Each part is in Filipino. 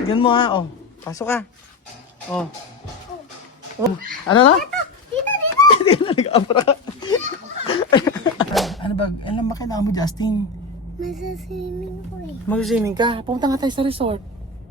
Tignan mo ha, oh. Pasok ka. Oh. Oh. Ano na? Dito! Dito na nag-abra ka. Ano ba? Alam ba kailangan mo, Justin? Masaswimming ko eh. Mag-swimming ka? Pumunta nga tayo sa resort.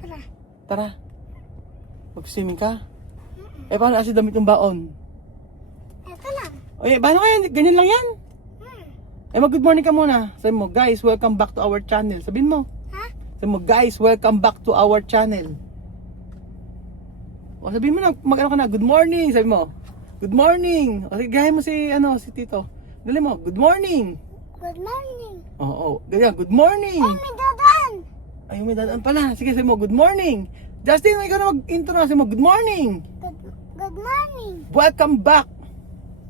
Tara. Tara. Mag-swimming ka? Eh, paano kasi damit yung baon? Eto lang. Oye, paano kaya? Ganyan lang yan? Eh, mag-good morning ka muna. Sabi mo, guys, welcome back to our channel. Sabihin mo. Ha? Sabi mo, guys, welcome back to our channel. O, sabihin mo na, mag-ano ka na, good morning. Sabi mo, good morning. O, gayahin mo si Tito. Dali mo, good morning. Good morning. Oo, ganyan, good morning. Ay, may dadaan. Ay, may dadaan pala. Sige, sabi mo, good morning. Justin, ikaw na mag-intro na. Sabi mo, good morning. Good morning. Welcome back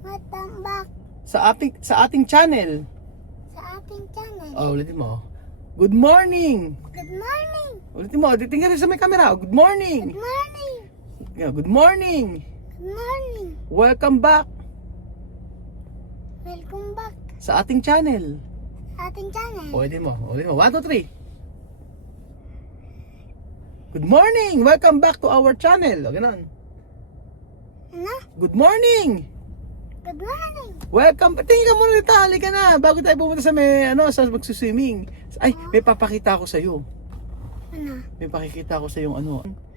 Welcome back sa ating channel. sa ating channel. Oh, ulitin mo. Good morning. Good morning. Ulitin mo, tingnan rin sa may camera. Good morning. Good morning. Yeah, good morning. Good morning. Welcome back Welcome back sa ating channel. sa ating channel. Ulitin mo. 1, 2, 3. Good morning. Welcome back to our channel. O, ganun. Ano? Good morning. Good morning. Welcome. Tingin ka muna dito. Halika na. Bago tayo pumunta sa sa magsuswimming. Ay, may papakita ako sa iyo. Ano? May pakikita ako sa yung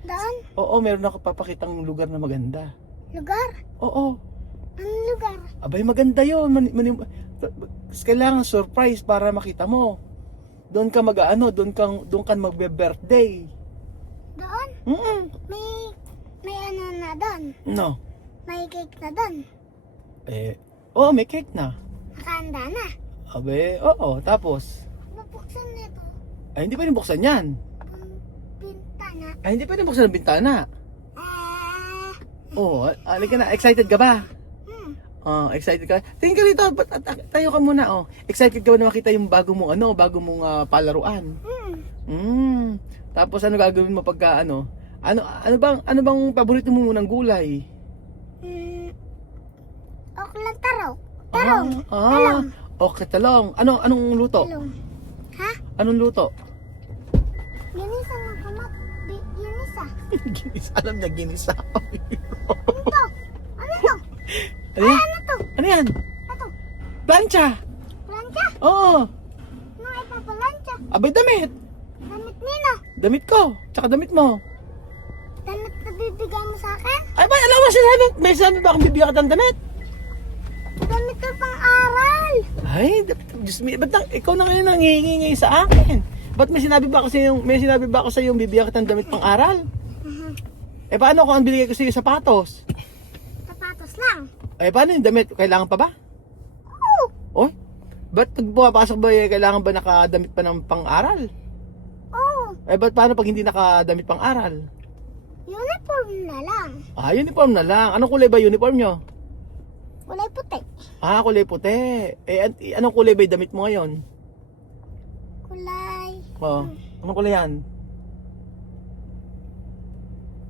Doon? Oo, meron ako papakitang lugar na maganda. Lugar? Oo. Anong lugar? Abay, maganda yun. Kailangan surprise para makita mo. Doon ka doon ka magbe-birthday. Doon? May ano na doon? No. May cake na doon? Oo, may cake na. Nakahanda na? Abe, oo. Tapos, Mabuksan nito ay hindi pwedeng buksan yan. ang bintana. Ay hindi pwedeng buksan ang bintana. Oo, halika na. Excited ka ba? Excited ka? Tingin ka rito. Tayo ka muna, oh. Excited ka ba na makita yung bago mong palaruan? Tapos ano gagawin mo pagka ano bang paborito mo munang gulay? Oklang tarong. Tarong. Okay, talong. Anong luto? Talong. Ha? Anong luto? Ginisa ng kamat. Ginisa. Ginisa. Alam niya, ginisa. Ano to? Ano to? Ano yan? Ano to? Ano yan? Ano? Plancha! Plancha? Oo! Ano ipapalansya? Abay, damit! Damit nino? Damit ko! Tsaka damit mo! Damit na bibigay mo sa akin? Ay ba, alam mo sinabi? May sinabi ba akong bibigyan ka ng damit? Damit na pang-aral. Ay, Diyos me, ba't ikaw na ngayon nangihingi ngayon sa akin? Ba't may sinabi ba ako sa yung bibigyan ka ng damit pang aral? Eh paano kung ang binigay ko sa iyo sapatos? Sapatos lang. Eh paano yung damit? Kailangan pa ba? Oo. Oy, ba't pag pumapasok ba kailangan ba nakadamit pa ng pang-aral? Oo. Eh ba't paano pag hindi nakadamit pang-aral? Uniform na lang. Uniform na lang. Anong kulay ba uniform nyo? Kulay puti. Kulay puti. Anong kulay ba yung damit mo ngayon? Kulay. Anong kulay yan?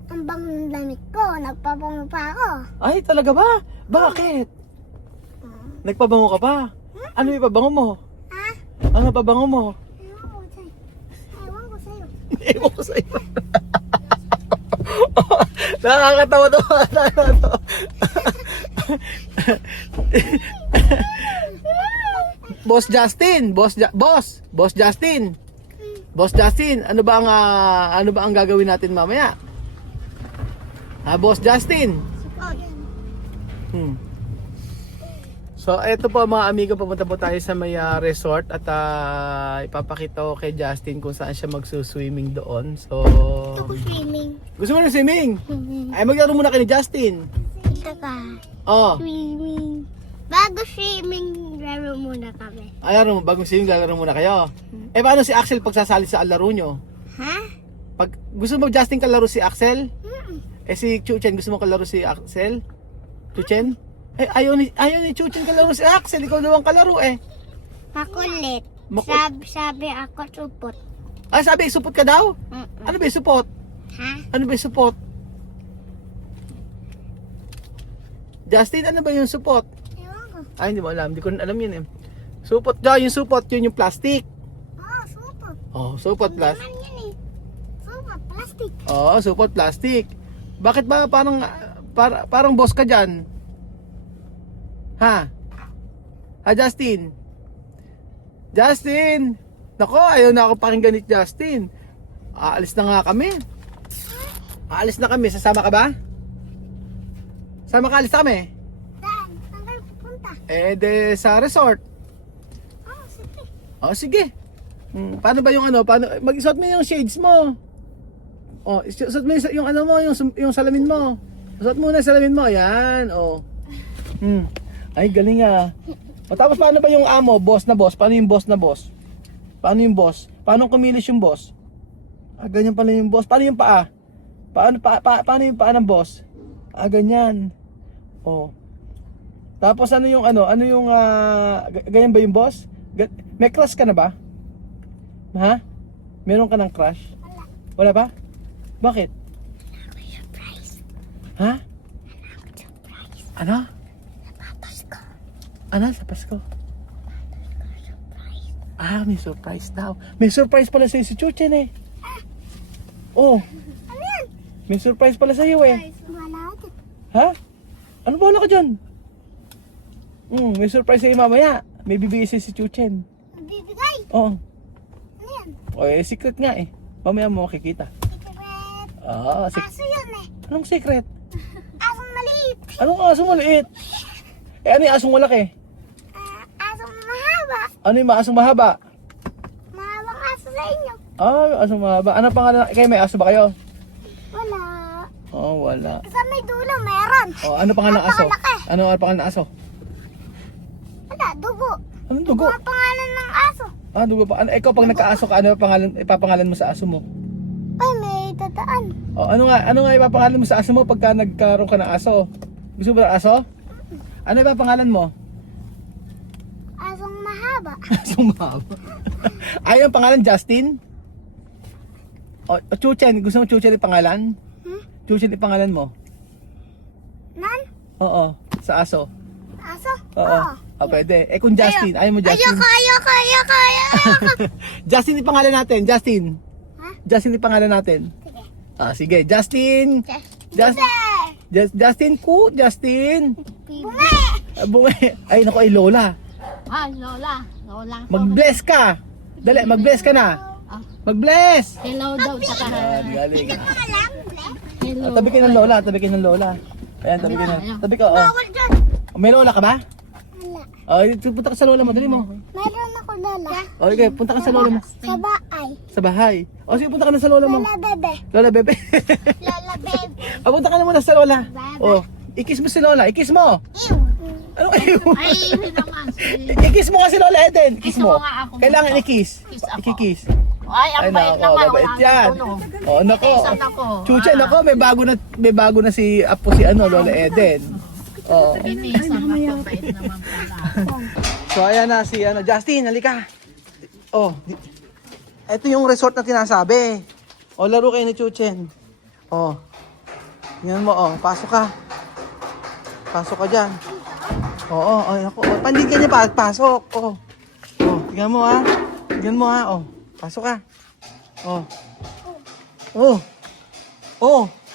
Ang bangong damit ko. Nagpabango pa ako. Ay, talaga ba? Bakit? Nagpabango ka pa? Ano yung pabango mo? Ha? Ano pabango mo? Ewan ko sa'yo. Ewan ko sa'yo. Nakakatawa to. Boss Justin, Boss Justin, ano ba ang gagawin natin mamaya? Boss Justin. So, eto po mga amigo, pupunta po tayo sa may resort at ipapakita ko kay Justin kung saan siya magsuswimming doon. So, Gusto ko swimming. gusto mo na swimming? Ay, maglaro muna kayo ni Justin. Ito ka. Oh, Swimming. Bago swimming, laro muna kami. ay, laro mo, bagong swimming, lalaro muna kayo. Eh, paano si Axel pagsasali sa laro nyo? Ha? Pag gusto mo Justin kalaro si Axel? Eh, si Chuchen, gusto mo kalaro si Axel? Chuchen? Eh, ayaw ni Chuchen kalaro si Axel, ikaw daw ang kalaro eh. Makulit. Sabi ako supot. Ay, sabi, supot ka daw? Ano ba yung supot? Ha? Ano ba yung supot? Justin, ano ba yung supot? Ewan ko. Ay, hindi mo alam. Hindi ko alam yun eh. Supot daw, yung supot, yun yung plastic. Oo, supot. Oh, supot Naman plastic. yan eh. Supot. plastic. Oo, supot plastic. Bakit ba parang boss ka dyan? Ha? Ha, Justin? Justin! Nako, ayaw na ako pakinggan ni Justin. Aalis na nga kami. Aalis na kami. Sasama ka ba? Sama ka, alis na kami. Saan? Saan kayo pupunta? Sa resort. Sige. Sige. Paano ba yung ano? Mag-suot mo yung shades mo. Suot mo yung ano mo, yung salamin mo. Suot muna yung salamin mo. Ayan, Ay, galing ah. Tapos paano ba yung amo? Boss na boss? Paano yung boss na boss? Paano yung boss? Paano kumilos yung boss? Ganyan pala yung boss. Paano yung paa? Paano yung paa ng boss? Ganyan. Tapos ano yung ganyan ba yung boss? May crush ka na ba? Ha? Meron ka ng crush? Wala ba? Bakit? Surprise. Ha? Surprise. Ano? Papasko. Ano? Sa Pasko? Surprise. May surprise daw. May surprise pala sa'yo si Chuchen eh. Ano yan? May surprise pala sa'yo eh. Wala ito. Ha? Ano ba ka dyan? May surprise sa'yo mamaya. May bibigay sa'yo si Chuchen. Bibigay. Oo. Ano yan? Secret nga eh. Mamaya mo makikita. Secret. Aso yun eh. Anong secret? Asong maliit. Anong asong maliit? Ano yung asong malaki? Asong mahaba. Ano yung asong mahaba? Mahabang aso sa inyo. Asong mahaba. Ano pangalan? Kayo may aso ba kayo? Wala. Wala. Sa may dulo meron. Ano pangalan ng aso? Napakalaki. Ano pangalan ng aso? Wala, dugo. Anong dugo? Mga pangalan ng aso. Dugo pa. Ikaw pag nagka-aso ka, ano ipapangalan mo sa aso mo? Ay, may tataan. Ano nga ipapangalan mo sa aso mo pagka nagkaroon ka ng aso? Gusto mo ng aso? Ano ipapangalan mo? Asong mahaba. Asong mahaba. Ay, ang pangalan Justin? Chuchen. Gusto mo Chuchen yung pangalan? Chuchen yung pangalan mo? Nan? Oo. Sa aso? Aso? Oo. Pwede. Kung Justin, ayaw mo Justin. Ayoko. Justin yung pangalan natin. Justin. Ha? Justin yung pangalan natin. Sige. Sige. Justin. Justin ko. Justin. Bunga! Ay, naku, ay Lola. Lola. Mag-bless ka. Dali, mag-bless ka na. Mag-bless. Hello daw, tsaka Galing. hello. Tabi kayo ng Lola. Ayan, tabi ka. Bawal dyan. May Lola ka ba? Wala. Punta ka sa Lola mo. Dali mo. Meron ako lola. Okay, punta ka sa Lola mo. Sa bahay. Sa bahay. Sige, punta ka na sa Lola mo. Lola bebe. Lola, bebe. Lola bebe. Punta ka na muna sa Lola. I-kiss mo si Lola. I-kiss mo. Ew. Ano kayo? Ay, hindi naman. I-kiss mo kasi Lola Eden. Kiss Kiss mo mo. nga ako. Kailangan i-kiss. Kiss ako. I-kiss. Ay, ang bait naman. mabait Wala yan. nang Nako. Tinisan ako. Chucha, nako, may bago na si Apo si Lola Eden. Tinisan ako. Bait naman pala. So ayan na si Justin, halika. Ito yung resort na tinasabi. Laro kayo ni Chuchen. Yan mo, pasok ka. Pasok ka dyan. Ay ako. Pandig ka niya pasok. Tingnan mo ha. Tingnan mo ha. Pasok ka.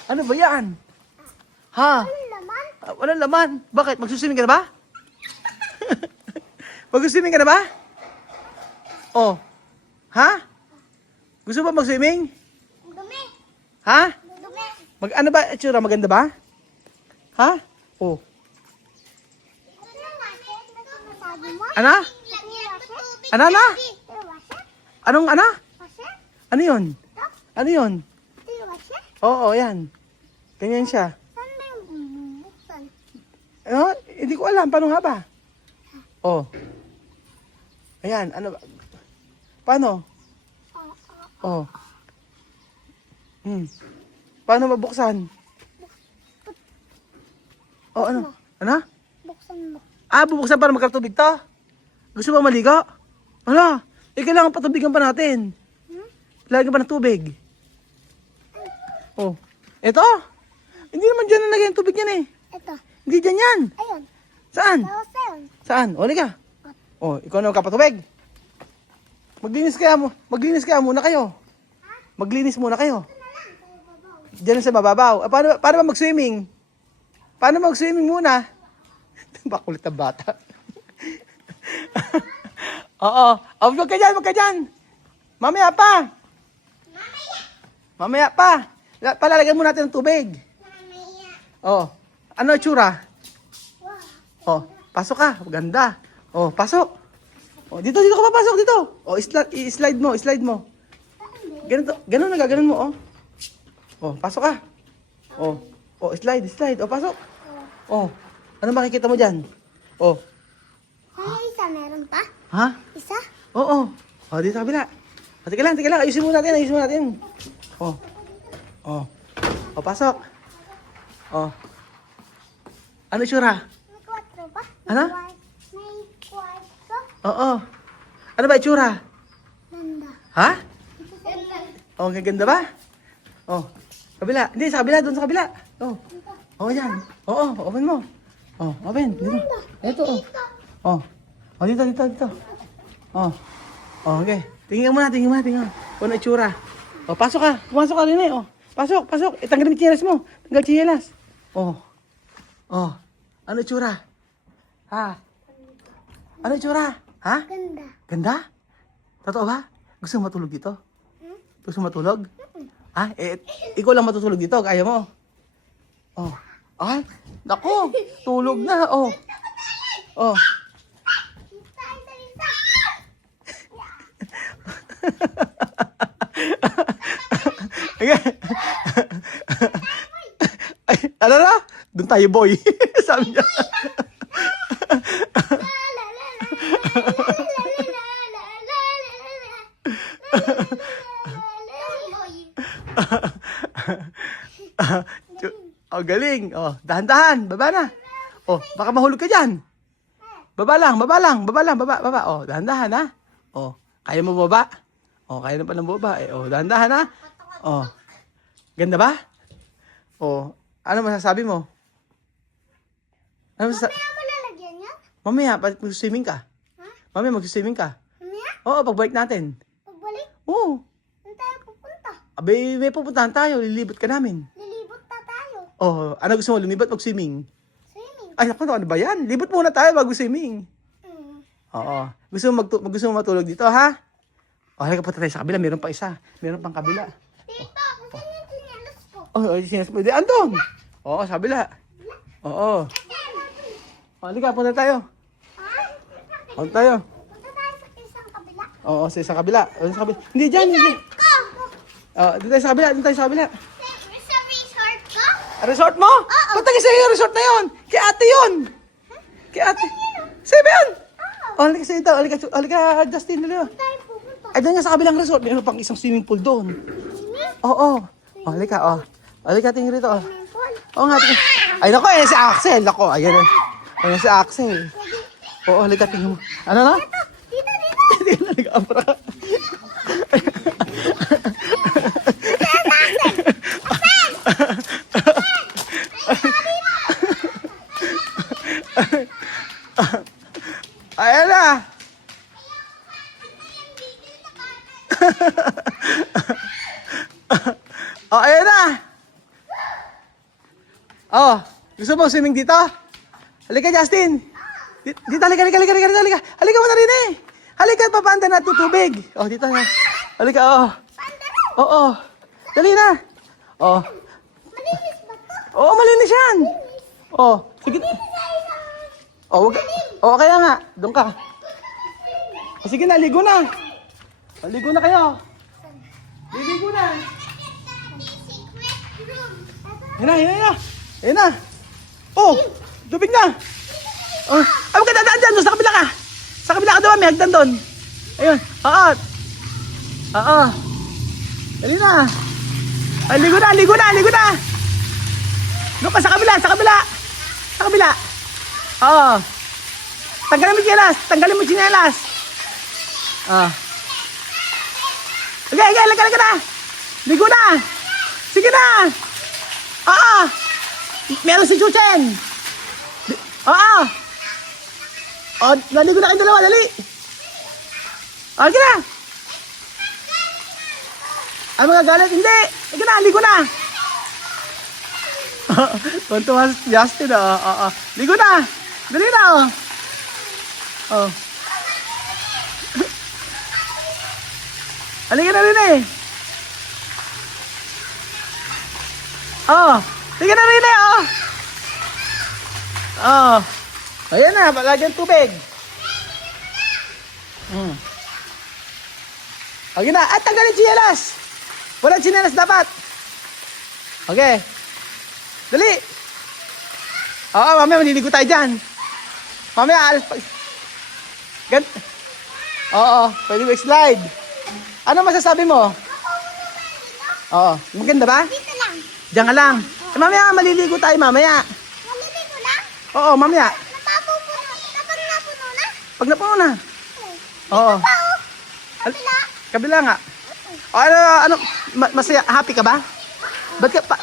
Ano ba yan? Ha? Laman? Walang laman. Bakit? Magsuswimming ka na ba? Magsuswimming ka na ba? Ha? Gusto ba mag-swimming? Dumi. Ha? Dumi. Ano ba? Itsura, maganda ba? Ha? Ano? Ano? Anong ano? Ano yun? Ano yun? Oo, yan. Ganyan siya. Hindi ko alam. Paano nga ba? Ayan, ano ba? Paano? Paano mabuksan? Ano? Ano? Buksan mo. Bubuksan para magkatubig to? Gusto ba maligo? Kailangan patubigan pa natin. Lagyan pa ng tubig. Ito? Hindi naman dyan nalagay ang tubig yan eh. Ito. Hindi dyan yan. Ayun. Saan? Saan? Saan? Liga. Ikaw na magkapatubig. Maglinis kaya muna kayo. Maglinis muna kayo. Diyan sa mababaw. Paano ba mag-swimming? Paano mag-swimming muna? Bakulit na bata. Oo. Oh, wag ka dyan. Mamaya pa. Mamaya pa. Palalagyan mo natin ng tubig. Oh. Ano itsura? Oh, pasok ka. Ganda. Oh, pasok. Oh, dito ka papasok dito. Oh, i-slide mo. Ganun na gaganon mo, oh. Oh, pasok ka. Oh. Oh, slide. Oh, pasok. Oh. Ano makikita mo diyan? Oh. Ay, isa meron pa? Ha? Isa? Oo. Oh, dito sa kabila. Oh, teka lang. Ayusin mo natin. Oh. Oh. Oh, pasok. Oh. Ano itsura? May 4 ba? Ano? May 4. Oo. Ano ba itsura? Ganda. Ha? Ganda. Oh, ang ganda ba? Oh. Kabila. Hindi, sa kabila. Doon sa kabila. Oh. Oh, yan. Oo, open mo. Oh, open. Dito. Ito, oh. Oh. Oh, dito. Oh. Oh, okay. Tingnan mo. Ano itsura? Oh, pasok ka. Pumasok ka rin eh. Oh. Pasok. Tanggalin mo yung tsinelas mo. Tanggal tsinelas. Oh. Oh. Ano itsura? Ha? Ano itsura? Ha? Ganda. Ganda? Totoo ba? Gusto mo matulog dito? Gusto mo matulog? Ha? Ikaw lang matutulog dito. Kaya mo? Oh. Ay, naku. Tulog na. Oh. Oh. Ay, ano na? Doon tayo, boy. Sabi niya. Oh, galing. Oh, dahan-dahan. Baba na. Oh, baka mahulog ka dyan. Baba lang. Baba. Oh, dahan-dahan, ha? Oh, kaya mo baba? Oh, kaya na pa ng baba. Oh, dahan-dahan, ha? Oh, ganda ba? Oh, ano masasabi mo? Ano masasabi? Kaya mo lalagyan yan? Mamaya, mag-swimming ka. Mamaya, mag-swimming ka. Mamaya? Oo, pagbalik natin. Pagbalik? Oo. Saan tayo pupunta? Abay, may pupuntahan tayo. Lilibot ka namin. Lilibot na tayo. Oh, ano gusto mo? Lumibot, mag-swimming? Swimming. Ay, ano ba yan? Libot muna tayo bago swimming. Mm. Oo. Gusto mo matulog dito, ha? O, halika punta tayo sa kabila. Meron pa isa. Meron pang kabila. Tito, saan yung tsinelas ko? Oh, sinas pwede. Andun! Oo, sa kabila. Oo. O, halika, punta tayo. Punta tayo. Punta tayo sa isang kabila. Oo, sa isang kabila. Sa kabila. Hindi dyan, hindi. Dito tayo sa kabila, Sa resort ko? Resort mo? Oo. Ba't tayo sa'yo resort na yun? Kay ate yun. Kay ate. Sa'yo ba yun? O, halika sa ito. Halika, Justin. Halika. Tayo pupunta. Ay, doon nga sa kabilang resort. Meron pang isang swimming pool doon. Oo. O, halika, o. Halika, tingin rito, o. Swimming pool. Oo nga, tingin. Ay, nako, si Axel. Nako, ayan. Ayan si Axel. Oo, halika, tingin mo. Ano na? Dito. Hindi na, nag-abra ka. Ayan na. Oh, ayan na. Oh, gusto mo swimming dito? Halika, Justin. Dito, halika. Halika mo na rin eh. Halika, papanda na tutubig. Oh, dito na. Halika, oh. Oo. Dali na. Oh. Malinis ba to? Oo, malinis yan. Oh, sige. Oh, wag. Oh, kaya nga. Doon ka. Oh, sige na, ligo na. Oh, ligo na kayo. Ligo na. Secret room. Yan na. Oh, tubig na. Oh, ay, huwag ka dadaan dyan. Doon sa kabila ka. Sa kabila ka doon, may hagdan doon. Ayun. Oo. Dali na. Ay, ligo na. Doon ka sa kabila. Oo. Tanggalin mo yung tsinelas. Okay, lagay na. Ligo na. Sige na. Oo. Meron si Chuchen. Oo. Oh, naligo na kayo dalawa, dali. Okay na. Ay, magagalit. Hindi. Sige na, ligo na. Tuntuhan si Justin, Ligo na! Dali na, Oh. Halika na rin eh. Halika na rin eh, Ayan na, palagyan tubig. Okay na, at tanggalin tsinelas. Walang tsinelas dapat. Okay. Dali. Mamaya maliligo tayo dyan. Mamaya, pwede mo slide. Ano masasabi mo? Maganda ba? Dito lang. Diyan ka lang. Mamaya, maliligo tayo mamaya. Maliligo lang. Mamaya. Napapupuno. Kapag napuno na. Pag napuno na. Oo. Kabila. Kabila nga. Ano, masaya, happy ka ba? Ba't ka pa?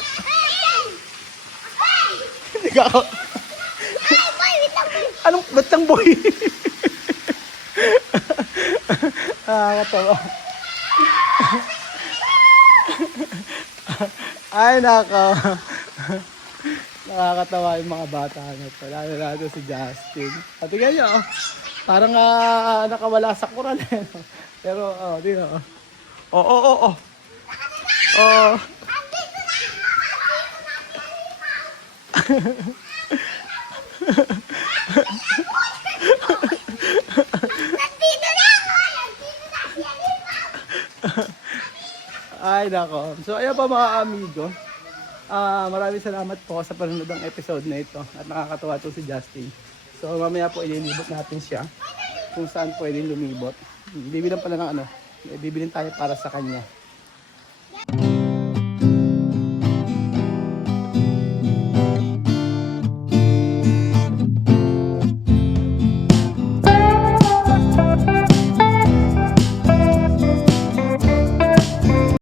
Hindi ka ako. Ay, boy, wait lang, boy. Anong, ba't kang boy? Katawa. Ay, nako. Nakakatawa yung mga bata na ito. Lalo si Justin. At tingnan nyo, parang nakawala sa kuran. Pero, di na. Nandito na ako. Nandito na si Alima. Ay, nako. So, ayan pa mga amigo. Maraming salamat po sa panonood ng episode na ito. At nakakatawa ito si Justin. So, mamaya po ililibot natin siya kung saan pwedeng lumibot. Bibilan pala ng bibilin tayo para sa kanya.